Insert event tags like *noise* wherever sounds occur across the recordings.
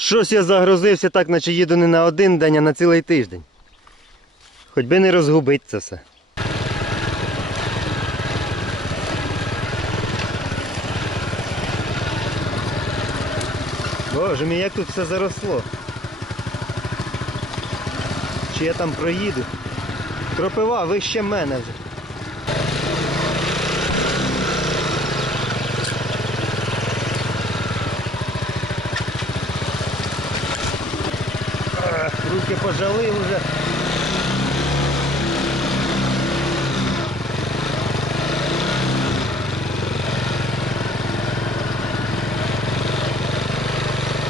Щось я загрузився так, наче їду не на один день, а на цілий тиждень. Хоч би не розгубить це все. Боже мій, як тут все заросло. Чи я там проїду? Кропива вище мене вже. Руки пожали вже.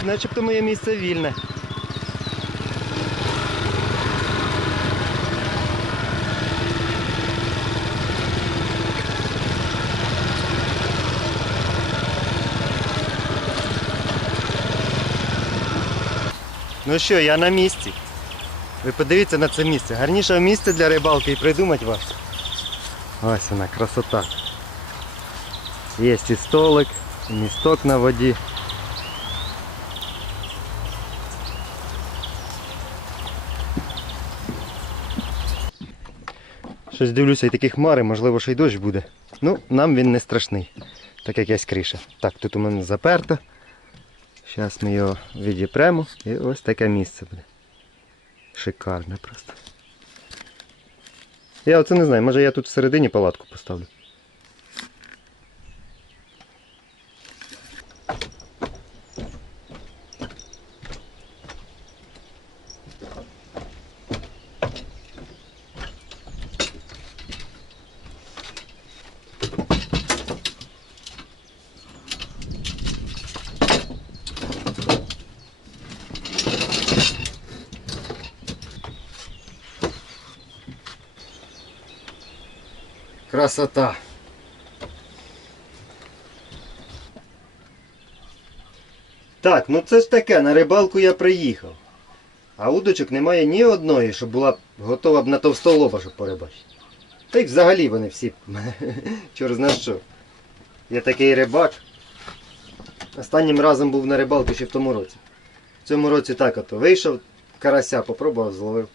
Начебто моє місце вільне. Ну що, я на місці. Ви подивіться на це місце. Гарніше місце для рибалки і придумати вас. Ось вона, красота. Є і столик, і місток на воді. Щось дивлюся і такі хмари, можливо, ще й дощ буде. Ну, нам він не страшний, так як якась криша. Так, тут у мене заперто. Зараз ми його відіпремо і ось таке місце буде. Шикарне просто. Я оце не знаю, може я тут всередині палатку поставлю. Красота. Так, ну це ж таке, на рибалку я приїхав. А удочок немає ні одної, щоб була б готова б на товстолоба, щоб порибачити. Та й взагалі вони всі. *laughs* Чор зна що. Я такий рибак. Останнім разом був на рибалку ще в тому році. В цьому році так ото вийшов, карася попробував, зловив.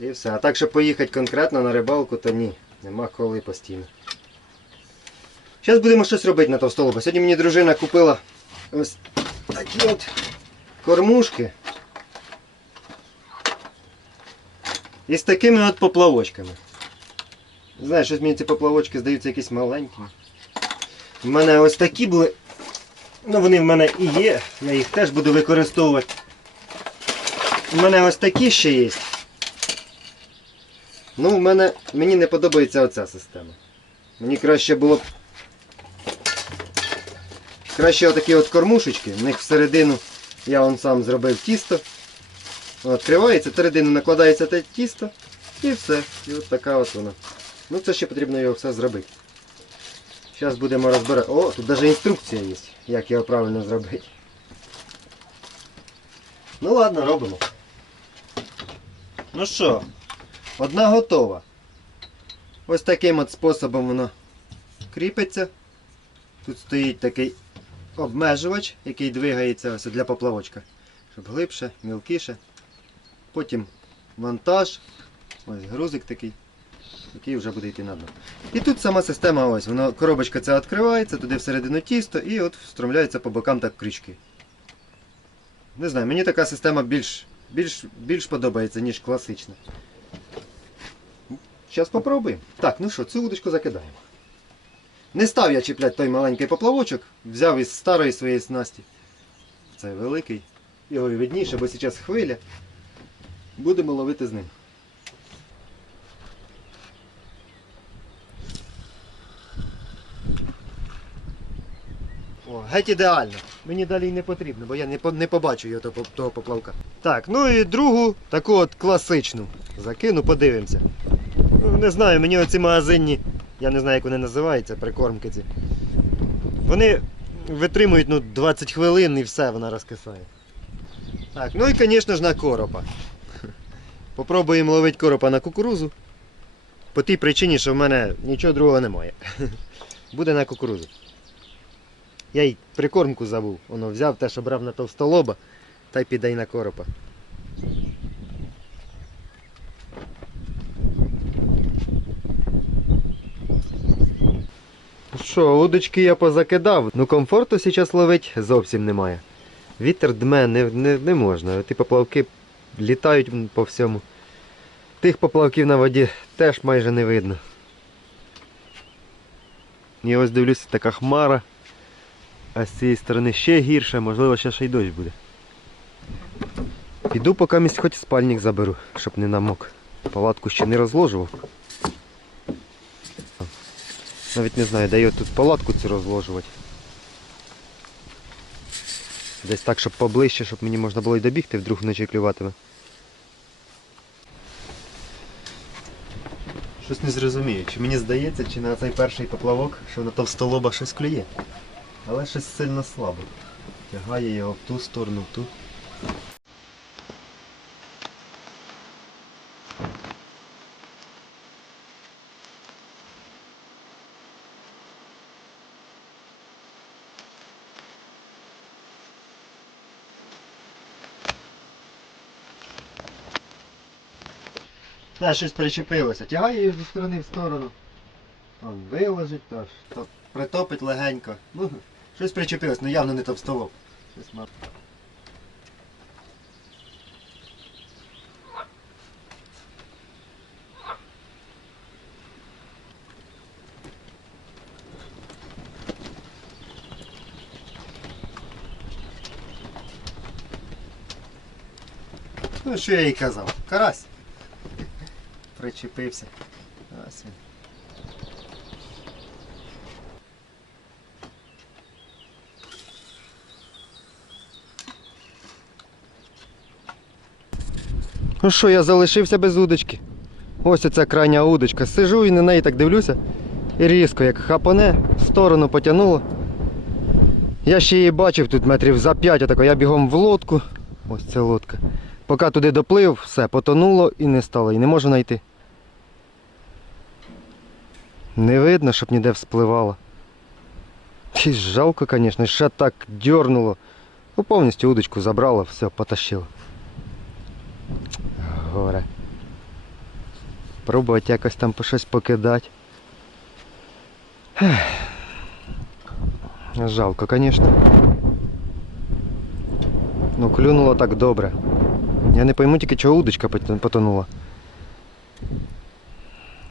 І все. А так, щоб поїхати конкретно на рибалку, то ні. Нема коли постійно. Зараз будемо щось робити на товстолоба. Сьогодні мені дружина купила ось такі от кормушки. І з такими от поплавочками. Знаєш, щось мені ці поплавочки здаються якісь маленькими. У мене ось такі були. Ну вони в мене і є. Я їх теж буду використовувати. У мене ось такі ще є. Ну, в мене, мені не подобається оця система. Мені краще було б. Краще отакі от кормушечки, в них всередину я он сам зробив тісто. Відкривається, всередину накладається те тісто і все. І от така от вона. Ну це ще потрібно його все зробити. Зараз будемо розбирати. О, тут навіть інструкція є, як його правильно зробити. Ну ладно, робимо. Ну що, Одна готова. Ось таким от способом воно кріпиться. Тут стоїть такий обмежувач, який двигається ось для поплавочка. Щоб глибше, мілкіше. Потім вантаж. Ось грузик такий, який вже буде йти на дно. І тут сама система ось. Воно, коробочка ця відкривається, туди всередину тісто і от встромляється по бокам так крючки. Не знаю, мені така система більш, більш, більш подобається, ніж класична. Зараз попробуємо. Так, ну що, цю удочку закидаємо. Не став я чіпляти той маленький поплавочок, взяв із старої своєї снасті. Цей великий. Його і видніше, бо зараз хвиля. Будемо ловити з ним. О, геть ідеально. Мені далі й не потрібно, бо я не, по- не побачу його того поплавка. Так, ну і другу, таку от класичну. Закину, подивимося. Ну, не знаю, мені оці магазинні, я не знаю, як вони називаються, прикормки ці. Вони витримують ну, 20 хвилин і все, вона розкисає. Так, ну і, звісно ж, на коропа. Попробуємо ловити коропа на кукурузу. По тій причині, що в мене нічого другого немає. *laughs* Буде на кукурузу. Я й прикормку забув. Воно взяв те, що брав на товстолоба, та й піде й на коропа. Що, удочки я позакидав, ну комфорту зараз ловить зовсім немає. Вітер дме, не, не, не можна. Ті поплавки літають по всьому. Тих поплавків на воді теж майже не видно. І ось дивлюся, така хмара. А з цієї сторони ще гірше, можливо, ще ще й дощ буде. Піду поки хоч спальник заберу, щоб не намок. Палатку ще не розложував. Навіть не знаю, де його тут палатку цю розложувати. Десь так, щоб поближче, щоб мені можна було й добігти, вдруг вночі клюватиме. Щось не зрозумію, чи мені здається, чи на цей перший поплавок, що на товстолоба щось клює. Але щось сильно слабо. Тягає його в ту сторону, в ту. Та щось причепилося. Тягає її з сторони в сторону. Он виложить, то, то притопить легенько. Ну, щось причепилось, ну явно не товстолоб. Щось мав. Ну, що я їй казав? Карась. Причепився. Ось він. Ну що, я залишився без удочки. Ось оця крайня удочка. Сижу і на неї так дивлюся. І різко, як хапане, в сторону потягнуло. Я ще її бачив тут метрів за п'ять, отако. Я бігом в лодку. Ось ця лодка. Поки туди доплив, все, потонуло і не стало. І не можу знайти. Не видно, щоб ніде вспливало. І жалко, звісно, ще так дьорнуло. Ну, повністю удочку забрало, все, потащило. Горе. Пробувати якось там по щось покидати. Ех. Жалко, звісно. Ну, клюнуло так добре. Я не пойму тільки, чого удочка пот- потонула.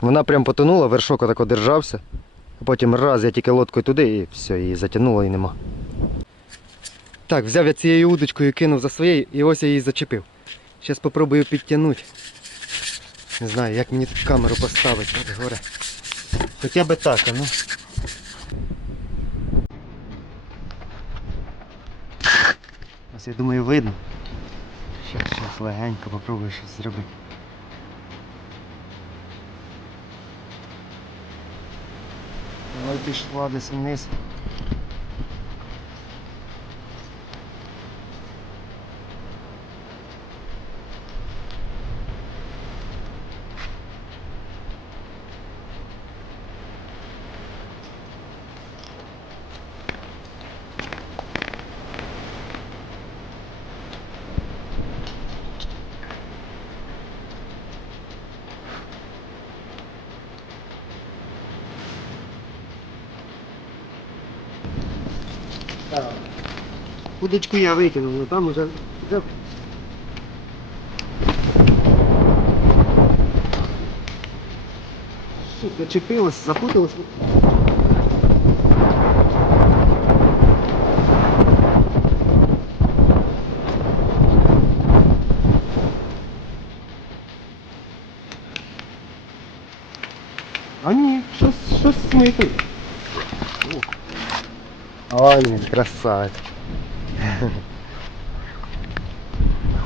Вона прям потонула, вершок отако держався. Потім раз я тільки лодкою туди і все, її затягнуло і нема. Так, взяв я цією удочкою, кинув за своєю і ось я її зачепив. Зараз спробую підтягнути. Не знаю, як мені тут камеру поставити. От горе. Хоча би так, а ну. Ось я думаю видно. Щас, щас легенько попробую щось зробити. 23 числа 18 Удочку я викинув, але там уже, вже Щось зачепилось, запуталось. А ні, щось, щось смикає. красавець.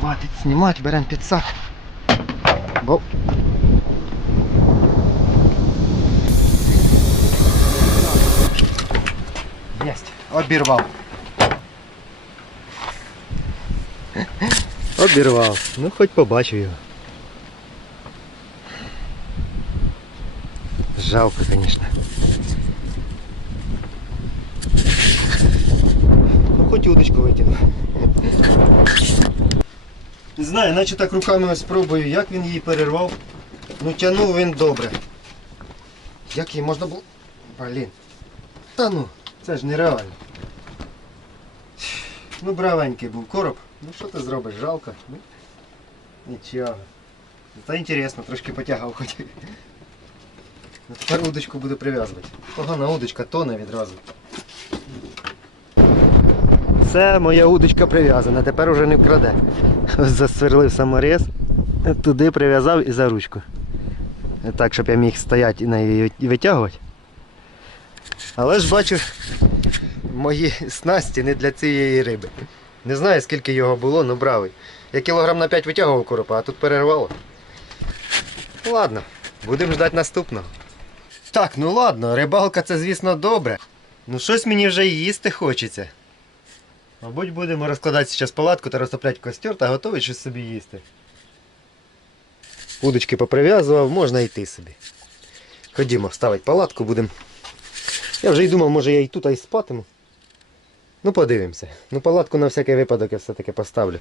Хватить знімати, беремо підсак. Бо... Єсть, обірвав. Обірвав. Ну хоч побачив його. Жалко, звісно. Хоч удочку витягну. Не знаю, наче так руками ось спробую, як він її перервав. Ну тянув він добре. Як її можна було. Блін. Та ну, це ж нереально. Ну, бравенький був короб. Ну що ти зробиш? Жалко. Ну, нічого. Та інтересно, трошки потягав хоч. Ну, тепер удочку буду прив'язувати. Погана удочка тоне відразу. Все, моя удочка прив'язана, тепер уже не вкраде. Засверлив саморез, туди прив'язав і за ручку. Так, щоб я міг стояти і і витягувати. Але ж бачу, мої снасті не для цієї риби. Не знаю скільки його було, ну бравий. Я кілограм на 5 витягував коропа, а тут перервало. Ладно, будемо ждати наступного. Так, ну ладно, рибалка це, звісно, добре. Ну щось мені вже і їсти хочеться. Мабуть, будемо розкладати зараз палатку та розтопляти костер та готувати щось собі їсти. Удочки поприв'язував, можна йти собі. Ходімо, ставити палатку будемо. Я вже й думав, може я і тут а й спатиму. Ну подивимося. Ну палатку на всякий випадок я все-таки поставлю.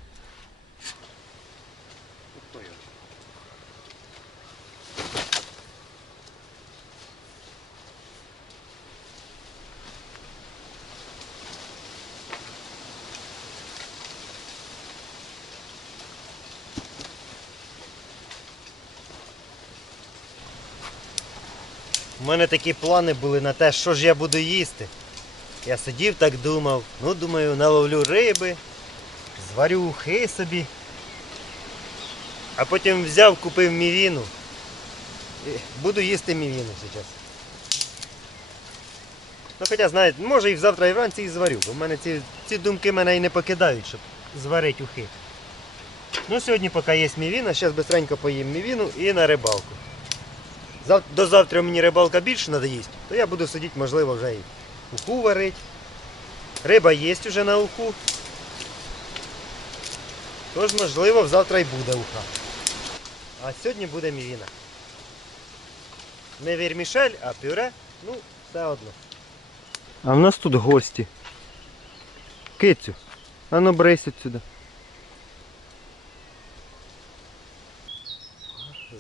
Мене такі плани були на те, що ж я буду їсти. Я сидів так думав, ну думаю, наловлю риби, зварю ухи собі. А потім взяв, купив мівіну. Буду їсти мівіну зараз. Ну хоча, знаєте, може і завтра і вранці і зварю, бо в мене ці, ці думки мене і не покидають, щоб зварити ухи. Ну сьогодні поки є мівіна, зараз швидко поїм мівіну і на рибалку. До завтра мені рибалка більше треба їсти, то я буду сидіти, можливо, вже і уху варити. Риба є вже на уху. Тож, можливо, завтра й буде уха. А сьогодні буде мівіна. Не вірмішель, а пюре, ну, все одно. А в нас тут гості. Кицю, а ну брись.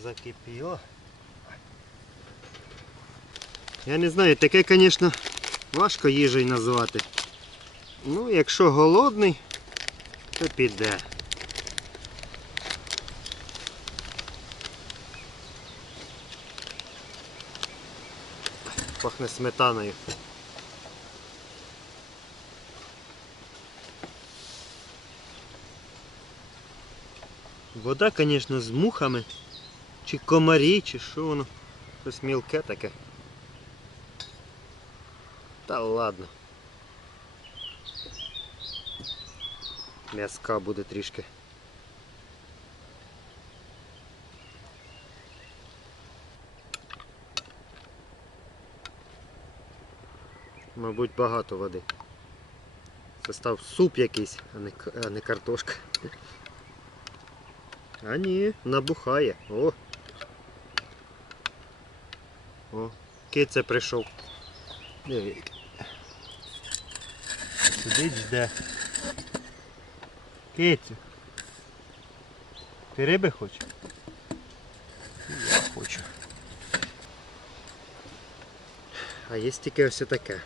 Закипіло. Я не знаю, таке, звісно, важко їжею назвати. Ну, якщо голодний, то піде. Пахне сметаною. Вода, звісно, з мухами. Чи комарі, чи що воно. Щось мілке таке. Та ладно. М'язка буде трішки. Мабуть, багато води. Це став суп якийсь, а не, а не картошка. А ні, набухає. О. О, киця прийшов. Диви. Сидить жде. Кицю. Ти риби хочеш? Я хочу. А є тільки ось таке.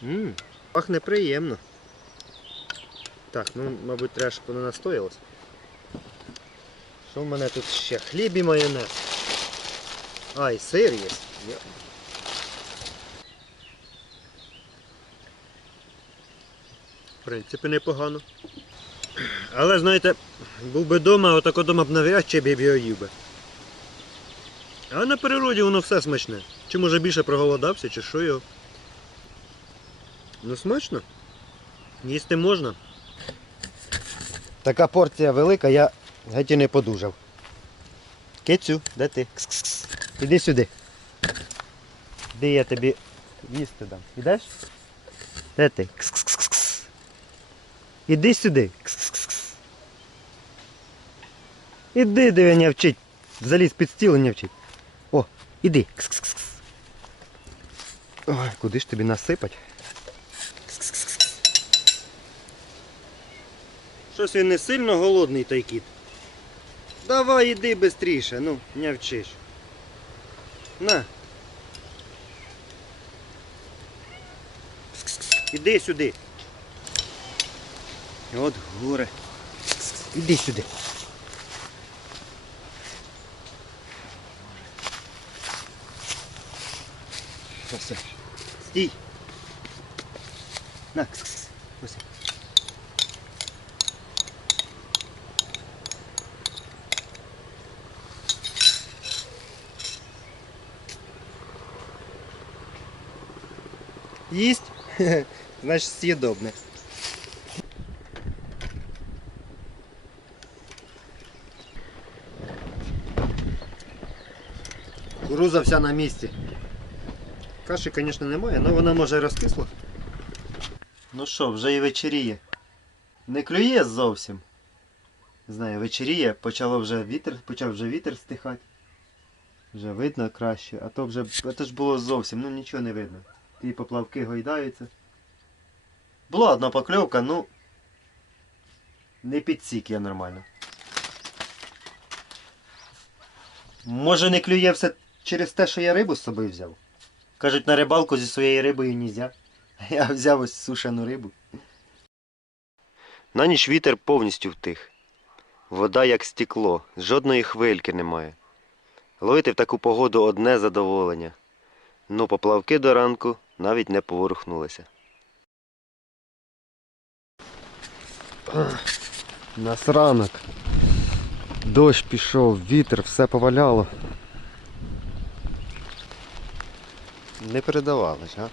Ммм, пахне приємно. Так, ну, мабуть, треба, щоб воно настоялось. Що в мене тут ще? Хліб і майонез. А, і сир є. В принципі, непогано. Але, знаєте, був би вдома, отак вдома б навряд чи б я б його їв би. А на природі воно все смачне. Чи може більше проголодався, чи що його. Ну смачно. Їсти можна. Така порція велика, я геть і не подужав. Кицю, де ти? Кс-кс-кс. Іди сюди. Де я тобі їсти дам? Ідеш? Де ти? Кс-кс-кс-кс. Іди сюди. Кс-кс-кс. Іди, де не вчить. Заліз під стіл не вчить. О, іди. Ой, куди ж тобі насипать? Щось він не сильно голодний той кіт. Давай іди швидше, ну, не вчиш. На. Іди сюди. От горе. Іди сюди. Все. Стій. На, ось. Есть? *laughs* Значит, съедобно. Кукуруза вся на місці. Каші, звісно, немає, але вона може розкисла. Ну що, вже і вечеріє. Не клює зовсім. Знаю, вечеріє, почало вже вітер, почав вже вітер стихати. Вже видно краще, а то вже це ж було зовсім, ну нічого не видно. Ті поплавки гойдаються. Була одна покльовка, ну не підсік я нормально. Може не клює все через те, що я рибу з собою взяв? Кажуть, на рибалку зі своєю рибою нельзя. А *laughs* я взяв ось сушену рибу. На ніч вітер повністю втих. Вода як стекло, жодної хвильки немає. Ловити в таку погоду одне задоволення. Ну, поплавки до ранку навіть не поворухнулися. Нас ранок. Дощ пішов, вітер, все поваляло. Не передавалось, а?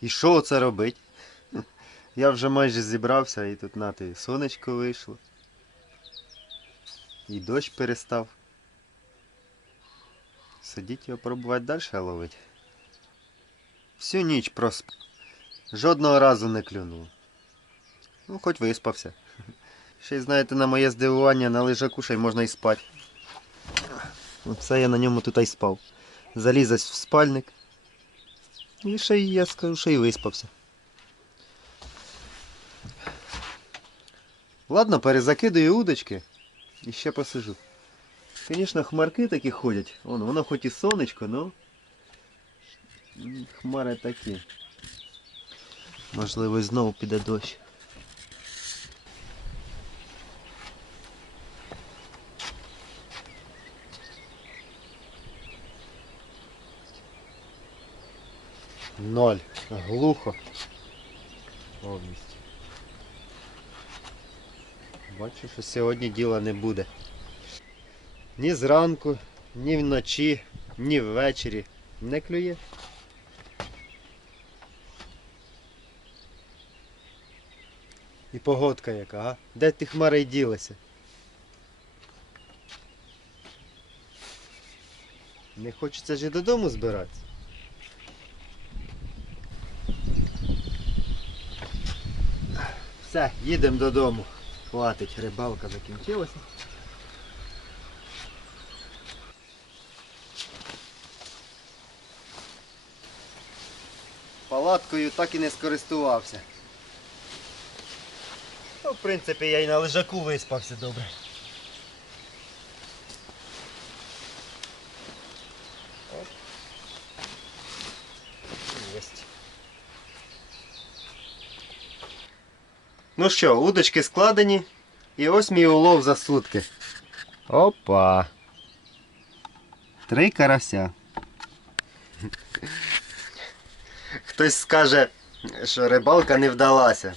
І що це робить? Я вже майже зібрався і тут на ти сонечко вийшло. І дощ перестав. Сидіть його пробувати далі ловити. Всю ніч просп. Жодного разу не клюнув. Ну, хоч виспався. *laughs* Ще й знаєте, на моє здивування на лежаку ще й можна і спати. Оце я на ньому тут і спав. Заліз ось в спальник. І ще й я скажу, що й виспався. Ладно, перезакидаю удочки і ще посижу. Звісно, хмарки такі ходять. Вон, воно хоч і сонечко, но м, хмари такі. Можливо, і знову піде дощ. Ноль. Глухо. Повністю. Бачу, що сьогодні діла не буде. Ні зранку, ні вночі, ні ввечері. Не клює. І погодка яка, а? Де ті хмари й ділися? Не хочеться ж і додому збиратися. Все, їдемо додому. Хватить, рибалка закінчилася. Палаткою так і не скористувався. Ну, в принципі, я і на лежаку виспався добре. Ну що, удочки складені. І ось мій улов за сутки. Опа. Три карася. Хтось скаже, що рибалка не вдалася.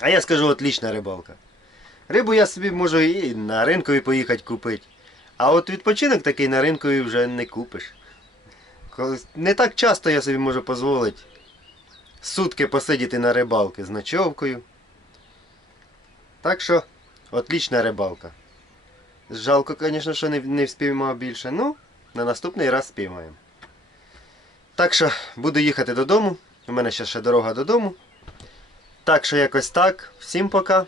А я скажу, отлічна рибалка. Рибу я собі можу і на ринкові поїхати купити. А от відпочинок такий на ринкові вже не купиш. Не так часто я собі можу дозволити сутки посидіти на рибалки з ночовкою. Так що, отлічна рибалка. Жалко, звісно, що не, не спіймав більше. Ну, на наступний раз спіймаємо. Так що буду їхати додому. У мене ще ще дорога додому. Так що якось так. Всім пока.